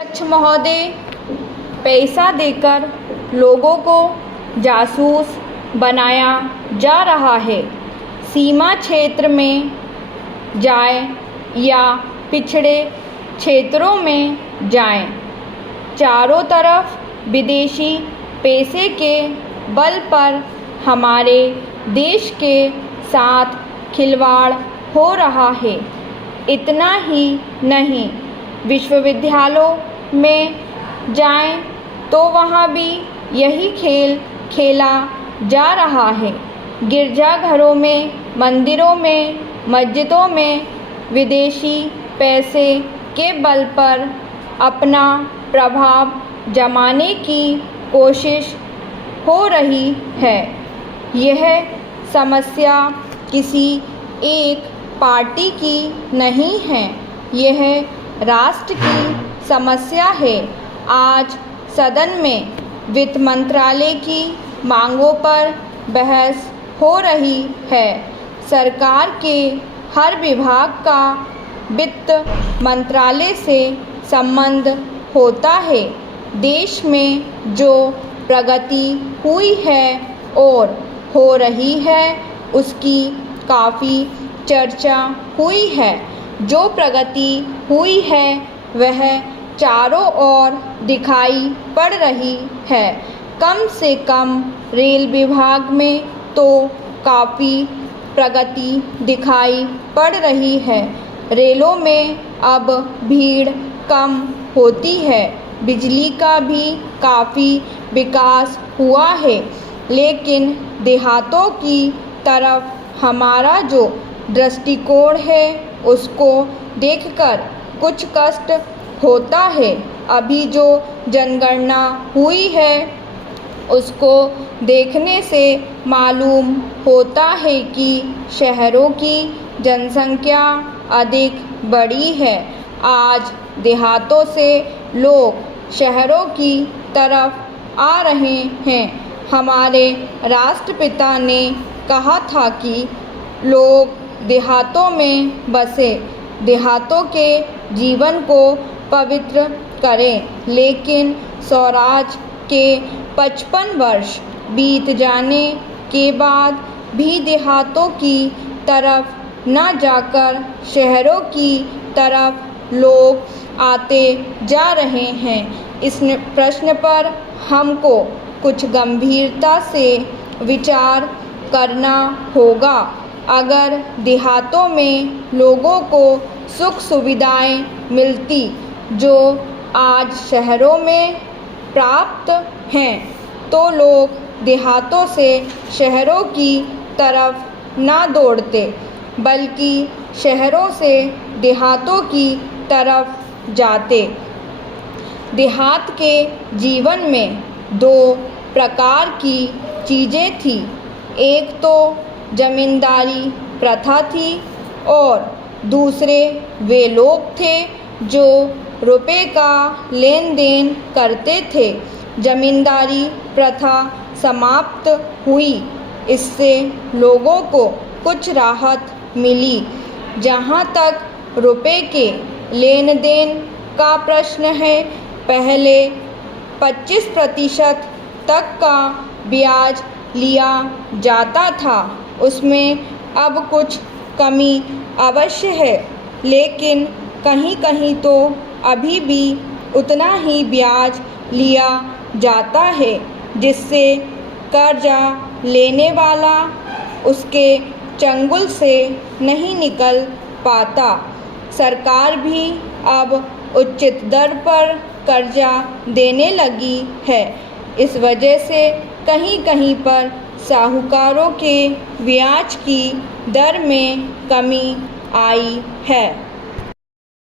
अध्यक्ष महोदय, पैसा देकर लोगों को जासूस बनाया जा रहा है। सीमा क्षेत्र में जाएं या पिछड़े क्षेत्रों में जाएं, चारों तरफ विदेशी पैसे के बल पर हमारे देश के साथ खिलवाड़ हो रहा है। इतना ही नहीं, विश्वविद्यालयों में जाएं तो वहाँ भी यही खेल खेला जा रहा है। गिरजाघरों में, मंदिरों में, मस्जिदों में विदेशी पैसे के बल पर अपना प्रभाव जमाने की कोशिश हो रही है। यह समस्या किसी एक पार्टी की नहीं है, यह राष्ट्र की समस्या है। आज सदन में वित्त मंत्रालय की मांगों पर बहस हो रही है। सरकार के हर विभाग का वित्त मंत्रालय से संबंध होता है। देश में जो प्रगति हुई है और हो रही है, उसकी काफ़ी चर्चा हुई है। जो प्रगति हुई है वह चारों ओर दिखाई पड़ रही है। कम से कम रेल विभाग में तो काफ़ी प्रगति दिखाई पड़ रही है। रेलों में अब भीड़ कम होती है। बिजली का भी काफ़ी विकास हुआ है। लेकिन देहातों की तरफ हमारा जो दृष्टिकोण है, उसको देखकर कुछ कष्ट होता है। अभी जो जनगणना हुई है, उसको देखने से मालूम होता है कि शहरों की जनसंख्या अधिक बड़ी है। आज देहातों से लोग शहरों की तरफ आ रहे हैं। हमारे राष्ट्रपिता ने कहा था कि लोग देहातों में बसे, देहातों के जीवन को पवित्र करें। लेकिन स्वराज के 55 वर्ष बीत जाने के बाद भी देहातों की तरफ न जाकर शहरों की तरफ लोग आते जा रहे हैं। इस प्रश्न पर हमको कुछ गंभीरता से विचार करना होगा। अगर देहातों में लोगों को सुख सुविधाएं मिलती जो आज शहरों में प्राप्त हैं, तो लोग देहातों से शहरों की तरफ ना दौड़ते, बल्कि शहरों से देहातों की तरफ जाते। देहात के जीवन में दो प्रकार की चीज़ें थी। एक तो जमींदारी प्रथा थी और दूसरे वे लोग थे जो रुपए का लेन देन करते थे। जमींदारी प्रथा समाप्त हुई, इससे लोगों को कुछ राहत मिली। जहाँ तक रुपए के लेन देन का प्रश्न है, पहले 25% तक का ब्याज लिया जाता था। उसमें अब कुछ कमी अवश्य है, लेकिन कहीं कहीं तो अभी भी उतना ही ब्याज लिया जाता है, जिससे कर्जा लेने वाला उसके चंगुल से नहीं निकल पाता। सरकार भी अब उचित दर पर कर्जा देने लगी है। इस वजह से कहीं कहीं पर साहूकारों के ब्याज की दर में कमी आई है।